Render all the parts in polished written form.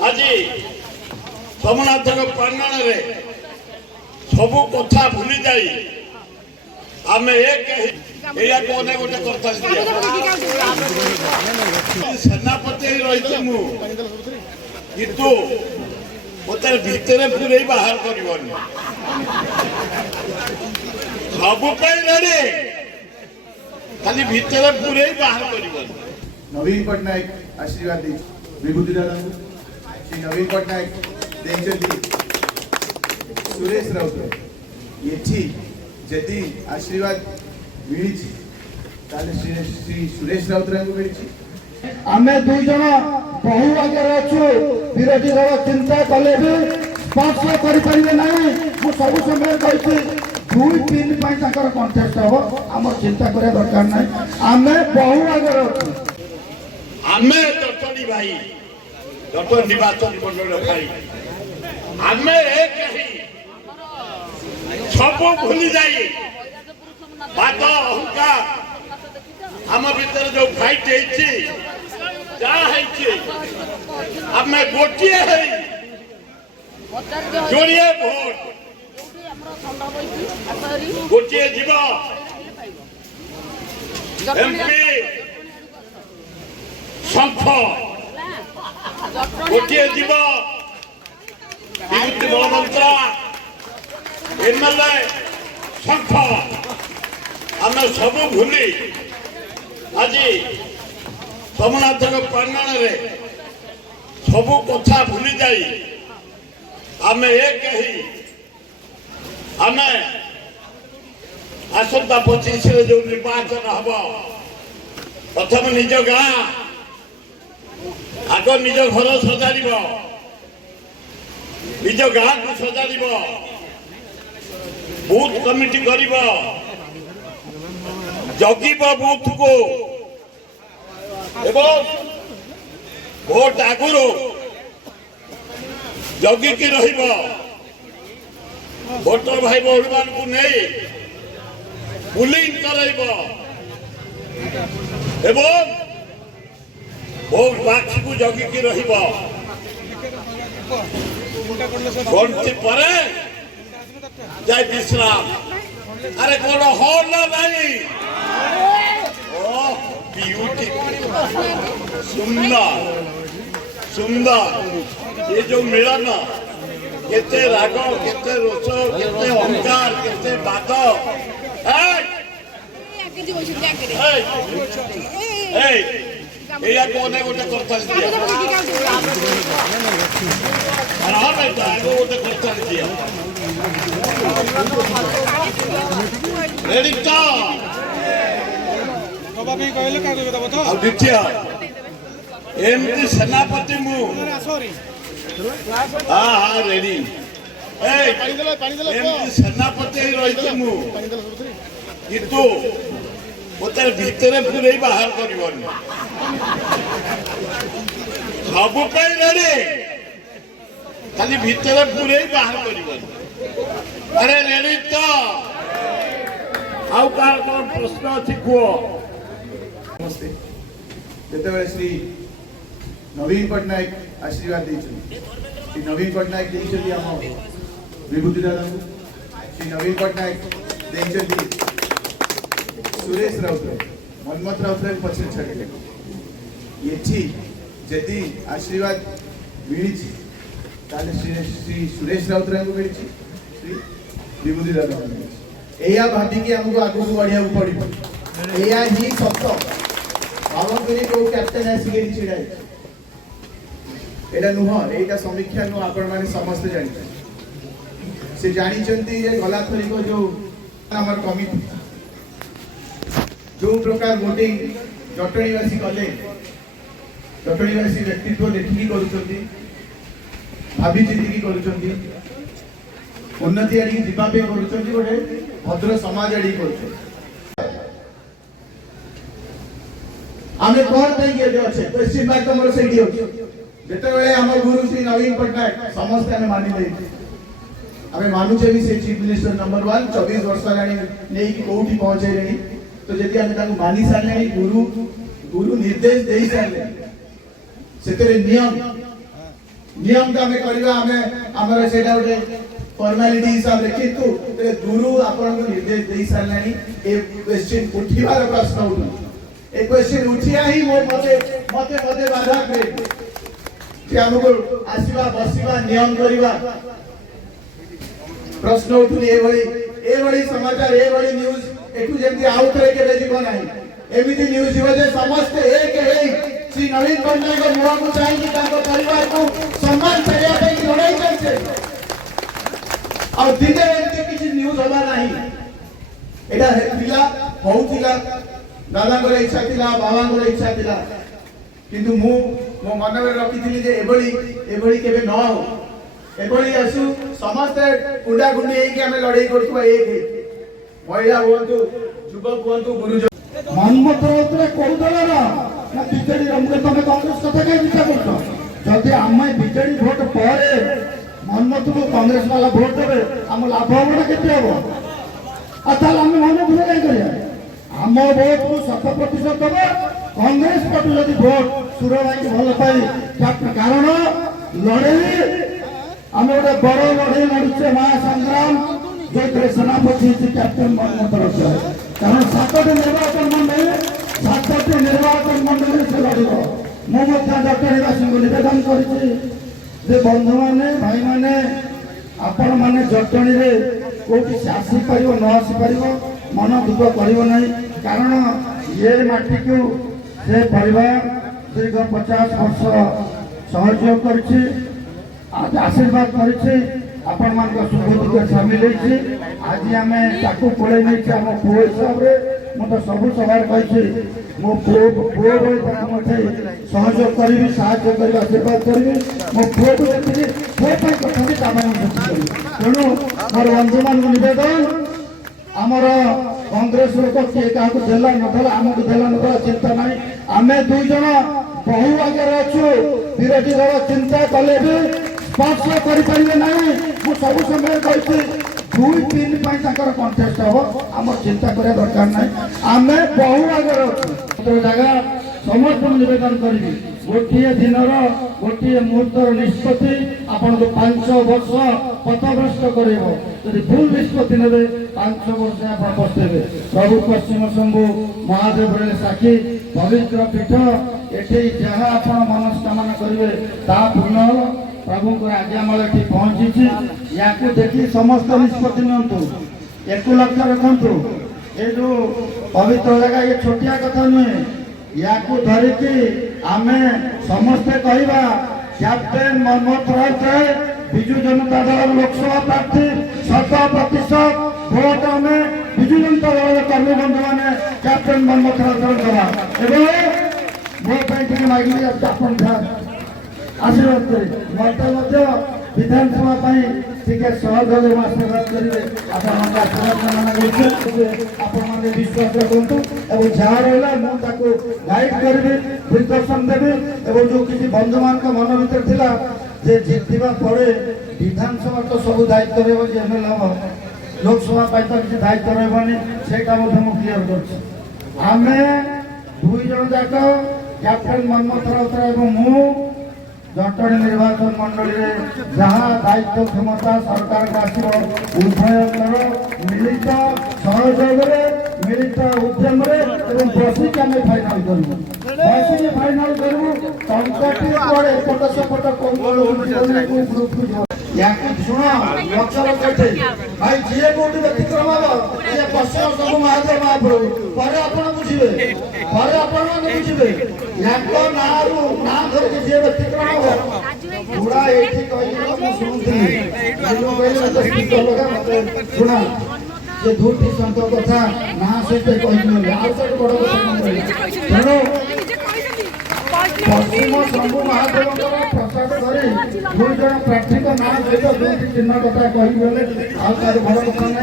आज सोमनाथ प्रांगण में सब कथा भूली जाई आम एक गोटे करता सेनापति रही किंतु मत भितर पूरे बाहर कर सब रेडी खाली भितर पूरे बाहर कर नवीन पट्टनायक आशीर्वाद विभूति दादा श्री नवीन पट्टनायक देखते सुरेश राउत ये जदि आशीर्वाद मिली श्री सुरेश राउत मिली आमे दुई जन बहु आगे अच्छु विरोधी दल चिंता कले भी स्पर्श करें ना सब समय कही 2-3 कंटेस्ट हम आम चिंता करा दरकार ना आमे बहु आगे अच्छु आमे जटणी भाई जटणी निर्वाचन मंडल भाई आमे एक ही सब भूली जाई बात अहंकार आम भीतर जो फाइट आमे गोटे जोड़िए भोट गोटे जीव एमपी शंख गोटे जीव विभूति बलवंतरा एमएलए शंख आम सब भूली आज सोमनाथ प्रांगण में सब कथा भूली जाई आम एक ही आम आसंता 25 जो निर्वाचन हम प्रथम निज गाँ आग निज घर सजाड़ निज गाँ को सजाड़ बूथ कमिटी कर जगिब बूथ को एवं भोट आगुरी जगिकी भोटर भाई बहन मान को नहीं पुलिंग कराइब एवं भोट बाक्स को जगिकी गणति पर जाए विश्राम अरे कौन हल ना नहीं सुंदर सुंदर ये जो मिलन केते राग केते रोष केते अहंकार केते बाद गोटे करता गोटे करता रेडी द्वितीय एमती सेनापति हाँ हाँ रेडी एमती सेनापति रही किंतु मत भितर पूरे बाहर कर सब रेडी खाली भितर पूरे बाहर कर अरे रेडी तो आउ कार कौन प्रश्न अच्छी कह नमस्ते जिते श्री नवीन पट्टनायक आशीर्वाद श्री नवीन पट्टनायक देखते आम विभूति दादा श्री नवीन पट्टनायक देखते सुरेश राउत मनमत राउत पछे छाड़े ये जदि आशीर्वाद मिली श्री सुरेश राउत मिली श्री विभूति दादा यह भाविकी आमको आगू बढ़िया पड़ो यह ही सत भावनी कौ कैप्टेन आसिक छिड़ा यहाँ नुह यहाँ समीक्षा नुह आपण मैंने समस्ते जानते से जानते गला थरिक जो कमिटी जो प्रकार वोटिंग जटणीवासी कले जटणीवासी व्यक्तित्व देखिकी कर भाभी चिंतिकी कर उन्नति आड़ी जीवाई कर गोटे भद्र समाज आड़ी कर आमे कौन तई के अच्छे क्वेश्चन मार्क हमर सेडी अछि जेते बेले हम गुरु श्री नवीन पट्टनायक समस्त हमें मानि दे हमें मानु छे भी से चीफ मिनिस्टर नंबर 1 24 वर्ष लानी नै कि कोठी पहुंचे रही तो जदि हम ताको मानि सारले गुरु गुरु निर्देश देई सारले सेतेरे नियम नियम तो आम करवा आम से फॉर्मालिटी हिसाब से किंतु गुरु आपन को निर्देश दे सारलानी ए क्वेश्चन उठिबार प्रश्न उठु ए क्वेश्चन उठिया ही मते बाधा करे कि हमको आसीबा बसीबा नियम करवा प्रश्न उठुनी ए भली समाचार ए भली न्यूज एठू जेंति आउ थरे केबे जीव नाही एमिति न्यूज जीव जे समस्त एक श्री नवीन पट्टनायक को मुआ को चाहिए ताको परिवार को सम्मान करिया पे की लड़ाई करछे और दिने एते किछि न्यूज होला नाही एटा हेतिला होउतिला दादा को इच्छा थिला बाबा को इच्छा थिला किंतु मो मन में रखिथिली जे एबळी केबे न हो एबळी आसु समस्त कुंडा गुंडी हे कि हमें लड़ाई करतु एक महिला होंतु युवक होंतु गुरुजन मनमतरे कोदला ना बीजेडी रमके तमे कांग्रेस कथा के विचार करतो जदि आमे बीजेडी वोट पारे मनमत को कांग्रेस वाला वोट देबे हम लाभ होबा केते हबो अतल हम मनमत नहीं करिया हम वोट को 100% देबे कांग्रेस पार्टी जदि वोट सुरभाई के भल पाई कारण लड़ाई हम गोटे बड़ लड़ाई लड़ुचे महासंग्राम जो सेनापति कैप्टेन मनमत रखे कारण 7टी निर्वाचन मंडल से लड़ब मुझे जटणीवासी को नवेदन कर बंधु मैंने भाई मैंने आपण मैंने जटणी कौटी से आसीपर न आसीपर मन दुख कर कारण ये माटी को से परिवार दीर्घ 50 वर्ष सहयोग कर आशीर्वाद कर आपण मान सुख दुख सामिल होती आज आम ताकू पड़े नहीं आम पुओ हिसाब से मुझे सब सवार कही मो पुओ मत सहयोग करी साहय कर आशीर्वाद करी मो पुओ को जी पुओ कथा भी तेणु मोर बंधु मान नवेदन आमर कांग्रेस लोक किए क्या देला नदेला आमको देला नदेला चिंता ना आम दुई जन बहु आगे अच्छु विरोधी दल चिंता कले भी स्पर्श करें ना मुझे सब समय कही 2-3 कंटेस्ट हम आम चिंता करा दरकार ना आम बहु आगे अच्छु जगह समस्त नवेदन करी गोटे दिन गोटे मुहूर्तर निष्पत्ति आपन को 5 वर्ष पथभ्रष्ट कर भूल निष्पत्ति ने 5 वर्ष आप बसते प्रभु पश्चिम शंभु महादेव साक्षी पवित्र पीठ ये जहाँ आप मनस्कामना करेंगे ता पूर्ण प्रभु को आज्ञामाल ये पहुंची या देखी समस्त निष्पत्ति नियंतु 1 लाख रखु ये जो पवित्र जगह ये छोटिया कथा नुहे या धरिकी आम समस्ते कहवा कैप्टेन मनमोहन राउत विजु जनता दल लोकसभा प्रार्थी 100% भोट आम विजु जनता दल कर्मी बंधु मैंने कैप्टेन मनमोहन राउत दवा भोट मांगी आशीर्वाद कर मत विधानसभा सहयोग आशीर्वाद करेंगे आप विश्वास रखु और जहाँ रहा मुझे गाइड करी दिग्दर्शन देवी और जो किसी बंधु मान मन भर था जे जीतवा पड़े विधानसभा तो सब दायित्व रमेल हम लोकसभा तो किसी दायित्व रही से क्लीयर कर दुई जन जाक कैप्टेन मनमोहन राउत मु जटणी निर्वाचन मंडल जहाँ दायित्व क्षमता सरकार का आसो उभयर मिलित सहयोग मिलित उद्यम बसिक आम फाइनाल करूँ बसिक फाइनाल करूँ टंकाटी पड़े एपट सेपट या शुण लक्ष्य भाई जी कौटी व्यतिक्रम हम ये पश्चिम सब महादेव महाप्रभु पर आप बुझे पर आप बुझे या ना धरिक जी व्यतिक्रम हम पूरा ये शुणुली शुणा ये दूरटी संत कथा ना सहित कही बड़ तेणु पश्चिम शंभु महादेव प्रसाद कर 2 जन प्रार्थी ना सहित 2टी चिन्ह कथा कहीगले बड़ कथा ना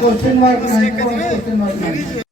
क्वेश्चन मार्क ना क्वेश्चन मार्क ना